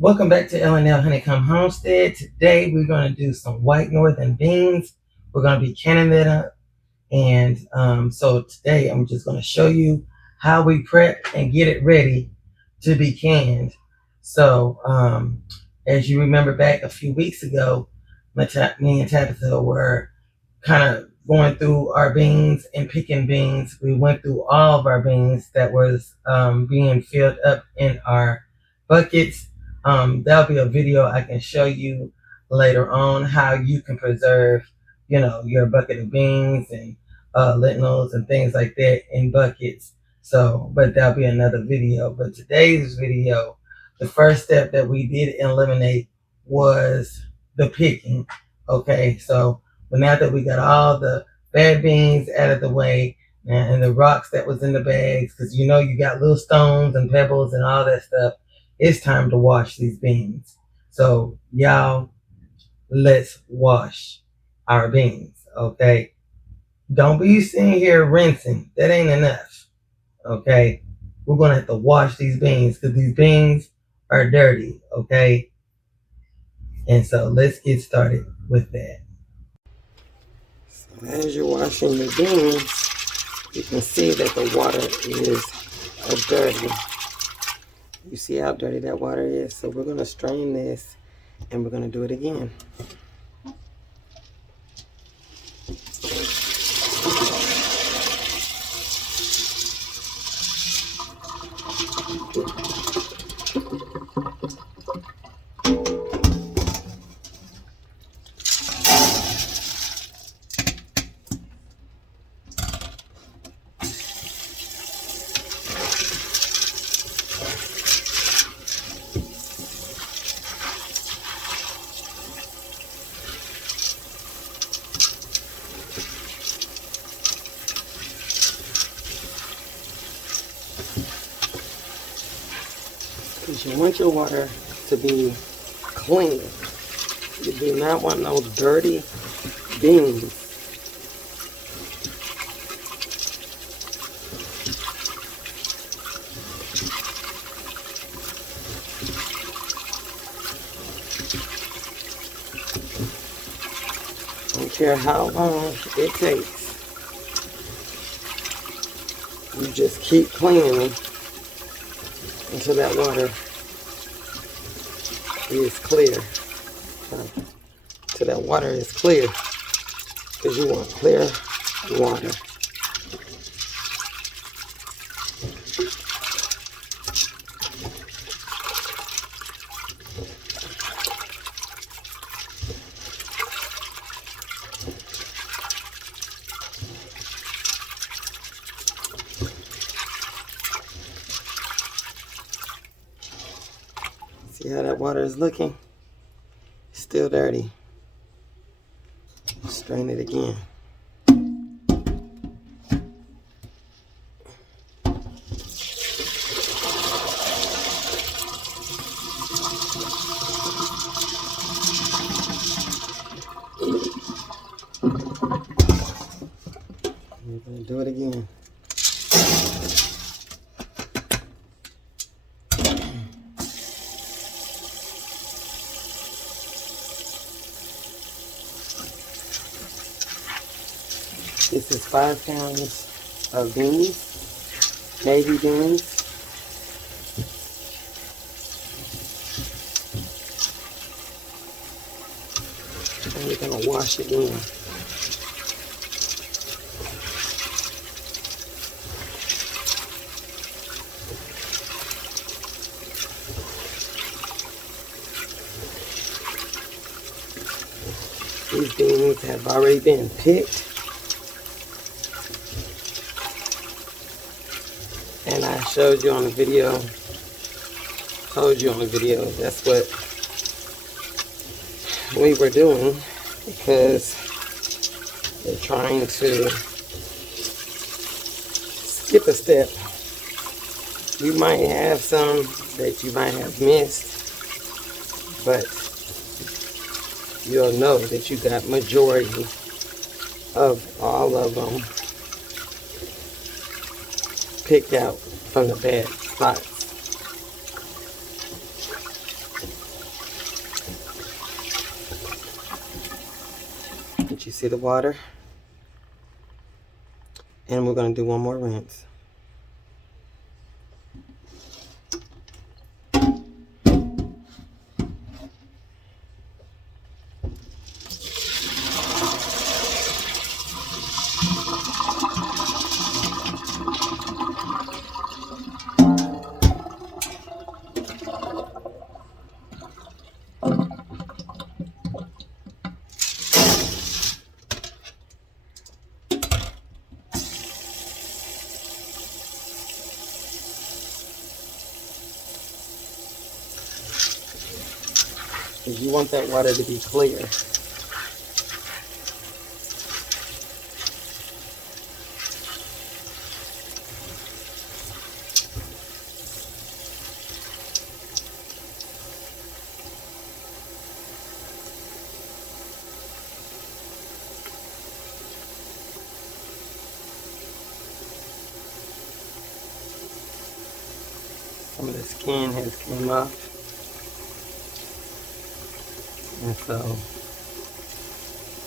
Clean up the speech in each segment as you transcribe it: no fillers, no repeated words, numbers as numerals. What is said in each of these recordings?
Welcome back to L&L Honeycomb Homestead. Today we're going to do some white northern beans. We're going to be canning that up. And so today I'm just going to show you how we prep and get it ready to be canned. So as you remember back a few weeks ago, me and Tabitha were kind of going through our beans and picking beans. We went through all of our beans that was being filled up in our buckets. That'll be a video I can show you later on how you can preserve, your bucket of beans and lentils and things like that in buckets. So, but that'll be another video. But today's video, the first step that we did eliminate was the picking. Okay, so but now that we got all the bad beans out of the way and the rocks that was in the bags, because you got little stones and pebbles and all that stuff, it's time to wash these beans. So y'all, let's wash our beans, okay? Don't be sitting here rinsing. That ain't enough, okay? We're going to have to wash these beans because these beans are dirty, okay? And so let's get started with that. So as you're washing your beans, you can see that the water is dirty. You see how dirty that water is? So we're going to strain this and we're going to do it again. Because you want your water to be clean. You do not want no dirty beans. Don't care how long it takes. You just keep cleaning them until that water is clear. Till that water is clear, because you want clear water. See how that water is looking? Still dirty. Strain it again. We're going to do it again. This is 5 pounds of beans, navy beans. And we're going to wash it in. These beans have already been picked. And I showed you on the video, that's what we were doing, because they're trying to skip a step. You might have some that you might have missed, but you'll know that you got majority of all of them picked out from the bad spots. Can't you see the water? And we're going to do one more rinse. Because you want that water to be clear. Some of the skin has come off. And so,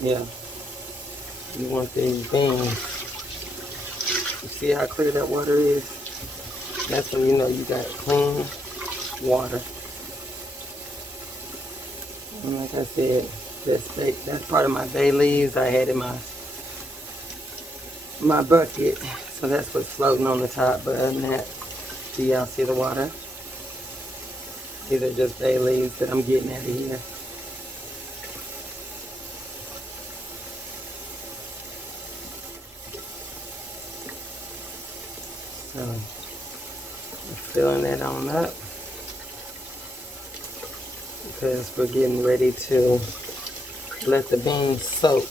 yeah, you want these beans. You see how clear that water is? That's when you know you got clean water. And like I said, that's part of my bay leaves I had in my bucket. So that's what's floating on the top. But other than that, do y'all see the water? These are just bay leaves that I'm getting out of here. So, I'm filling that on up because we're getting ready to let the beans soak.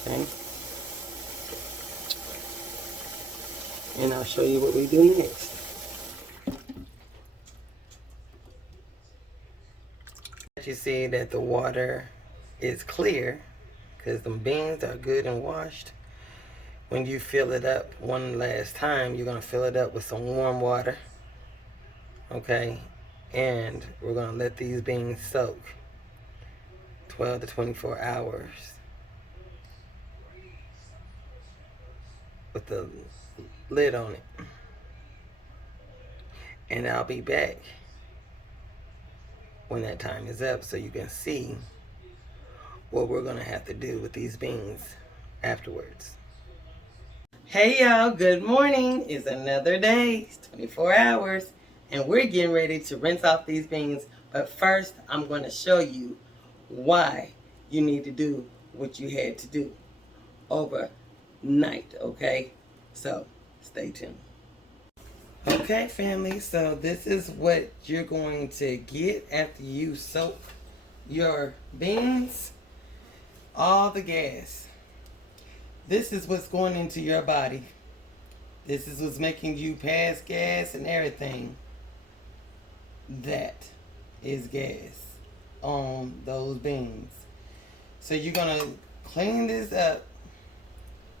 Okay. And I'll show you what we do next. You see that the water is clear because the beans are good and washed. When you fill it up one last time, you're going to fill it up with some warm water. Okay? And we're going to let these beans soak 12 to 24 hours with the lid on it. And I'll be back when that time is up so you can see what we're going to have to do with these beans afterwards. Hey y'all, good morning. It's another day. It's 24 hours and we're getting ready to rinse off these beans. But first, I'm going to show you why you need to do what you had to do overnight, okay? So, stay tuned. Okay, family, so this is what you're going to get after you soak your beans. All the gas. This is what's going into your body. This is what's making you pass gas and everything. That is gas on those beans. So you're going to clean this up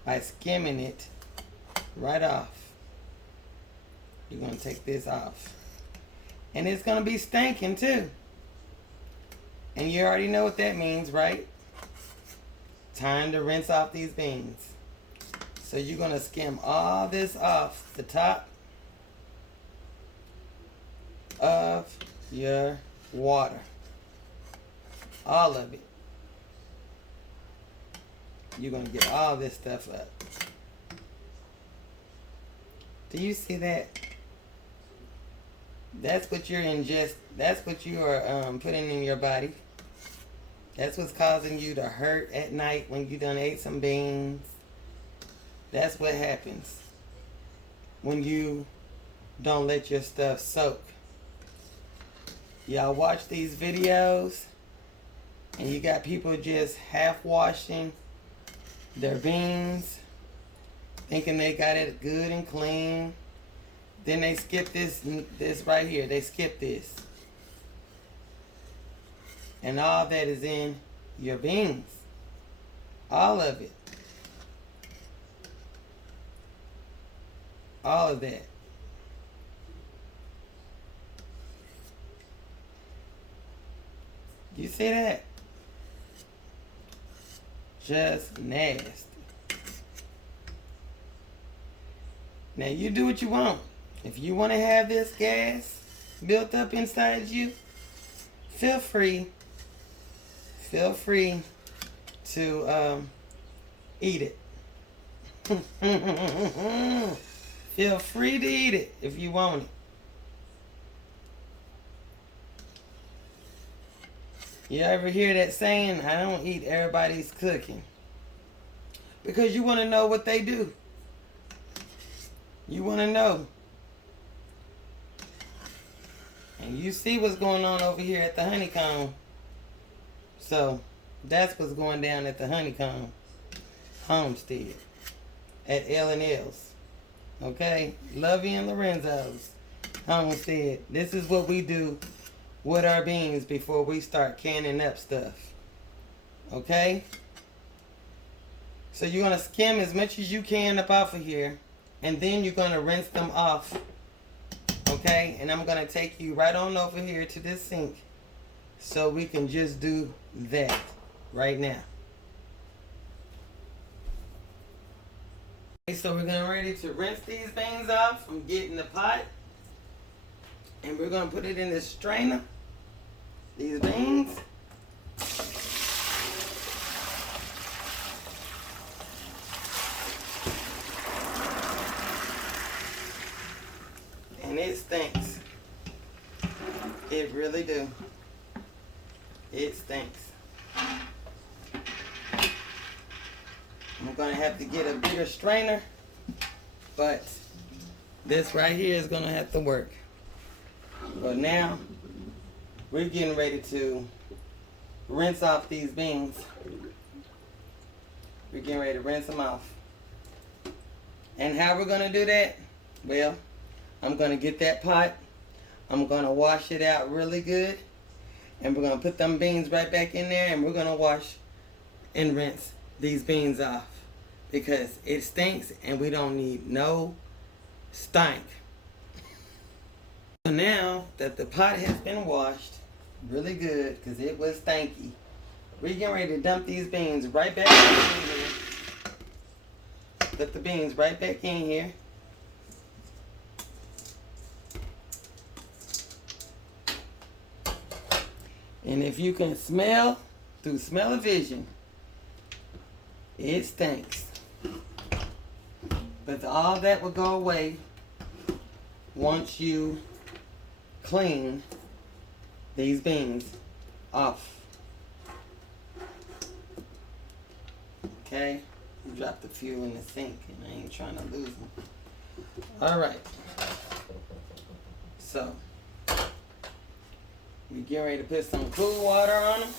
by skimming it right off. You're going to take this off. And it's going to be stinking too. And you already know what that means, right? Time to rinse off these beans. So you're going to skim all this off the top of your water. All of it. You're going to get all this stuff up. Do you see that? That's what you're that's what you are putting in your body. That's what's causing you to hurt at night when you done ate some beans. That's what happens when you don't let your stuff soak. Y'all watch these videos and you got people just half washing their beans, thinking they got it good and clean. Then they skip this right here. They skip this. And all that is in your beans. All of it. All of that. see that? Just nasty. Now you do what you want. If you want to have this gas built up inside you, feel free to eat it. Feel free to eat it if you want it. You ever hear that saying, I don't eat everybody's cooking? Because you want to know what they do. You want to know. And you see what's going on over here at the honeycomb. So, that's what's going down at the honeycomb homestead at L&L's. Okay? Lovey and Lorenzo's homestead. This is what we do with our beans before we start canning up stuff. Okay? So you're going to skim as much as you can up off of here. And then you're going to rinse them off. Okay? And I'm going to take you right on over here to this sink. So we can just do that right now. Okay, so we're getting ready to rinse these beans off from getting the pot. And we're going to put it in this strainer. These beans. And it stinks. It really do. It stinks. I'm going to have to get a bigger strainer. But this right here is going to have to work. But now, we're getting ready to rinse off these beans. We're getting ready to rinse them off. And how we're going to do that? Well, I'm going to get that pot. I'm going to wash it out really good. And we're going to put them beans right back in there. And we're going to wash and rinse these beans off. Because it stinks and we don't need no stink. So now that the pot has been washed really good, because it was stanky, we're getting ready to dump these beans right back in here. Put the beans right back in here. And if you can smell, through smell-o-vision, it stinks. But all that will go away once you clean these beans off. Okay? Drop the fuel in the sink and I ain't trying to lose them. Alright. So, we get ready to put some cool water on them.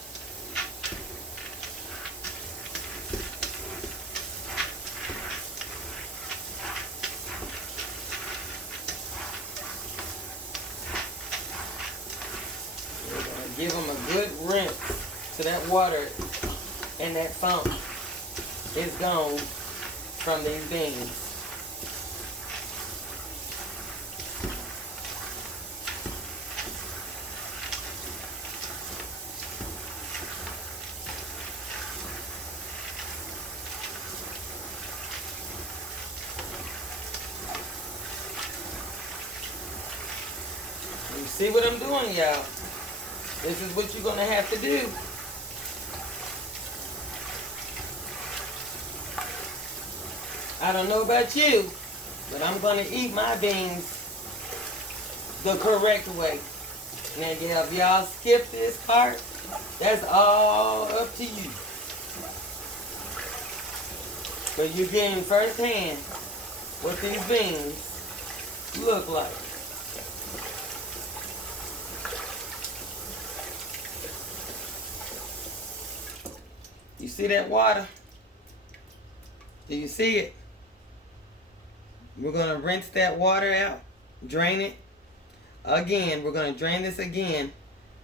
Give them a good rinse so that water and that funk is gone from these beans. You see what I'm doing, y'all? This is what you're going to have to do. I don't know about you, but I'm going to eat my beans the correct way. Now, if y'all skip this part, that's all up to you. But you're getting firsthand what these beans look like. You see that water? Do you see it? We're going to rinse that water out, drain it. Again, we're going to drain this again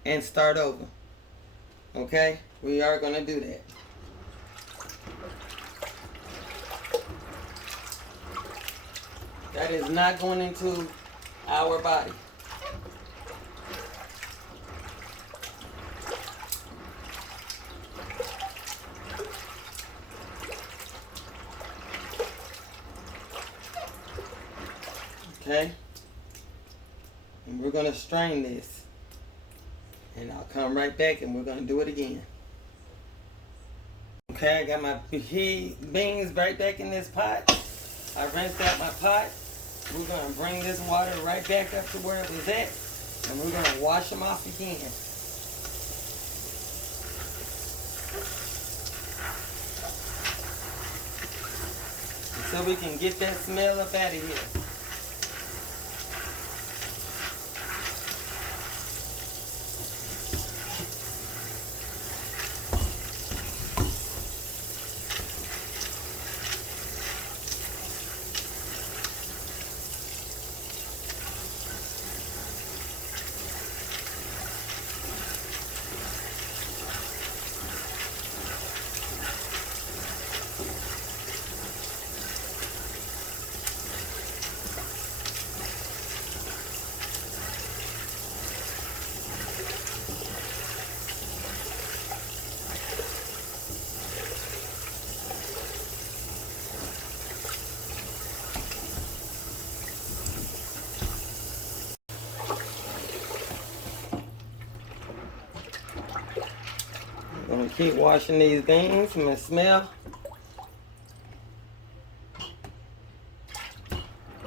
and start over. Okay? We are going to do that. That is not going into our body. Okay, and we're gonna strain this, and I'll come right back and we're gonna do it again. Okay, I got my beans right back in this pot. I rinsed out my pot. We're gonna bring this water right back up to where it was at, and we're gonna wash them off again. So we can get that smell up out of here. I'm gonna keep washing these beans from the smell.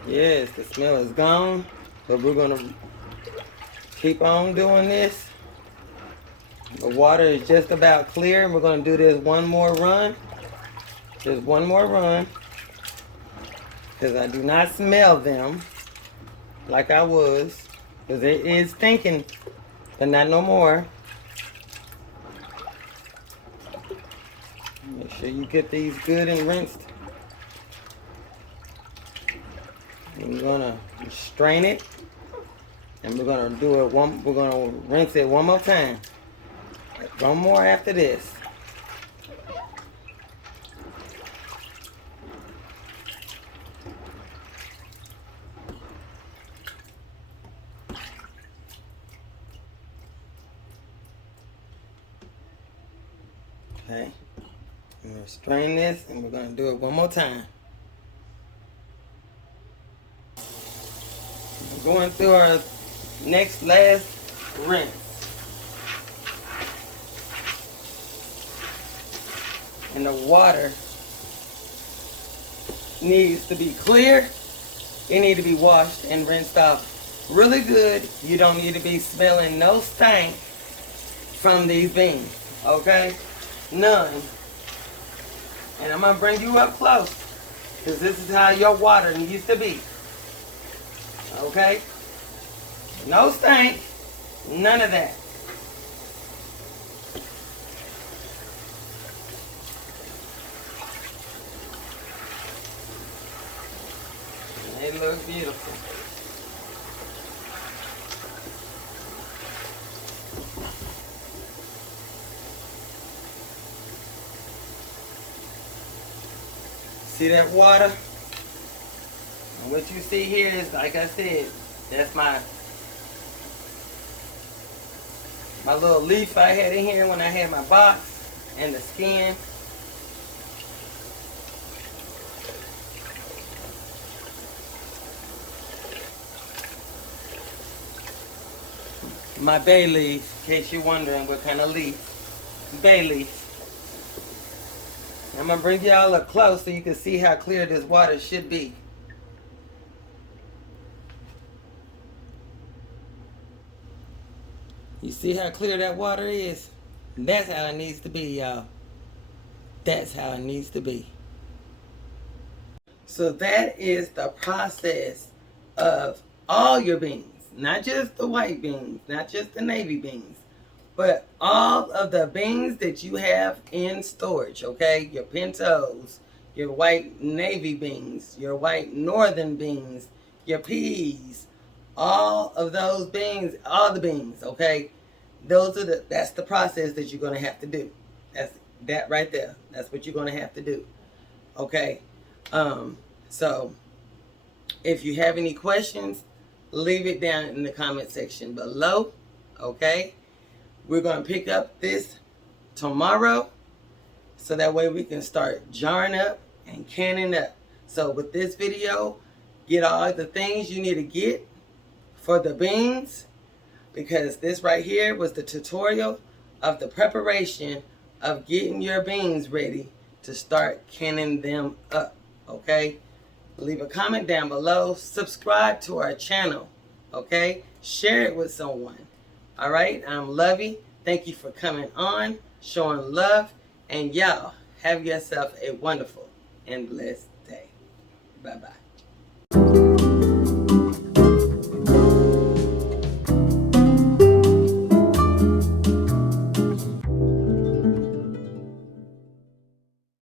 Yes, the smell is gone, but we're gonna keep on doing this. The water is just about clear, and we're gonna do this one more run. Just one more run, because I do not smell them like I was, because it is stinking, but not no more. Make sure you get these good and rinsed. And we're gonna strain it, and we're gonna do it one. We're gonna rinse it one more time. One more after this. Okay. I'm gonna strain this, and we're gonna do it one more time. We're going through our last rinse. And the water needs to be clear. It needs to be washed and rinsed off really good. You don't need to be smelling no stank from these beans, okay? None. And I'm gonna bring you up close, because this is how your water needs to be, okay? No stank, none of that. They look beautiful. See that water? And what you see here is, like I said, that's my little leaf I had in here when I had my box, and the skin. My bay leaf, in case you're wondering what kind of leaf. Bay leaf. I'm gonna bring y'all up close so you can see how clear this water should be. You see how clear that water is? That's how it needs to be, y'all. That's how it needs to be. So that is the process of all your beans. Not just the white beans, not just the navy beans, but all of the beans that you have in storage, okay? Your pintos, your white navy beans, your white northern beans, your peas, all of those beans, all the beans, okay? That's the process that you're gonna have to do. That's that right there. That's what you're gonna have to do, okay? So if you have any questions, leave it down in the comment section below, okay? We're gonna pick up this tomorrow, so that way we can start jarring up and canning up. So with this video, get all the things you need to get for the beans, because this right here was the tutorial of the preparation of getting your beans ready to start canning them up. Okay, leave a comment down below, subscribe to our channel, okay, share it with someone. All right, I'm Lovey. Thank you for coming on, showing love, and y'all have yourself a wonderful and blessed day. Bye bye.